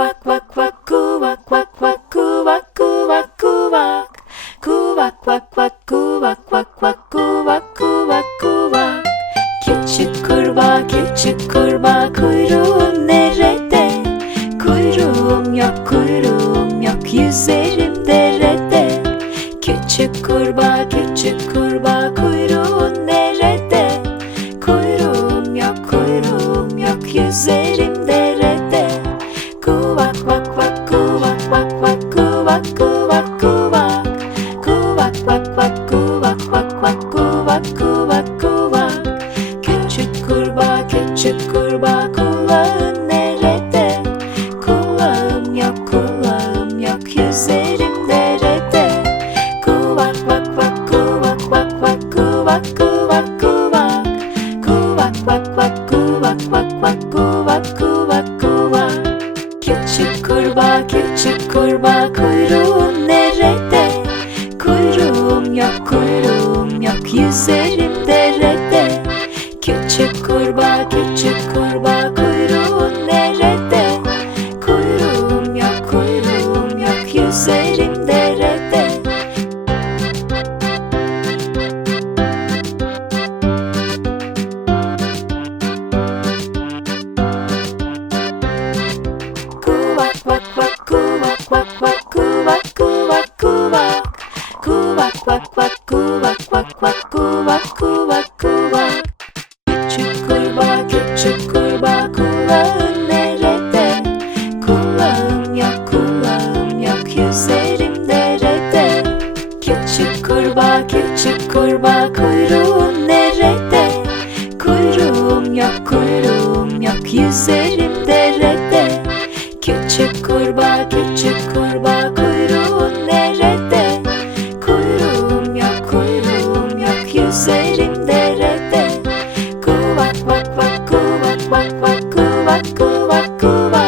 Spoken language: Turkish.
Kuvak vak vak kuvak vak vak kuvak kuvak kuvak Kuvak vak vak kuvak vak vak kuvak kuvak kuvak Küçük kurbağa küçük kurbağa kuyruğun nerede? Kuyruğum yok kuyruğum yok yüzerim derede Küçük kurbağa küçük kurbağa kuyruğun nerede? Kuyruğum yok kuyruğum yok yüzerim derede vak kuvak kuvak kuvak Kuvak vak vak kuvak vak vak kuvak kuvak kuvak Küçük kurbağa küçük kurbağa kulağın nerede? Kulağım yok kulağım yok yüzerim derede Kuvak vak vak kuvak vak vak kuvak kuvak kuvak Kuvak vak vak kuvak vak vak kuvak kuvak kuvak Küçük kurbağa küçük kurbağa kuyruğun nerede? Kuyruğum yok kuyruğum yok yüzerim Küçük kurbağa küçük kurbağa kulağın nerede? Kulağım yok kulağım yok yüzerim derede Küçük kurbağa küçük kurbağa kuyruğun nerede? Kuyruğum yok kuyruğum yok yüzerim derede Küçük kurbağa küçük kurbağa 僕は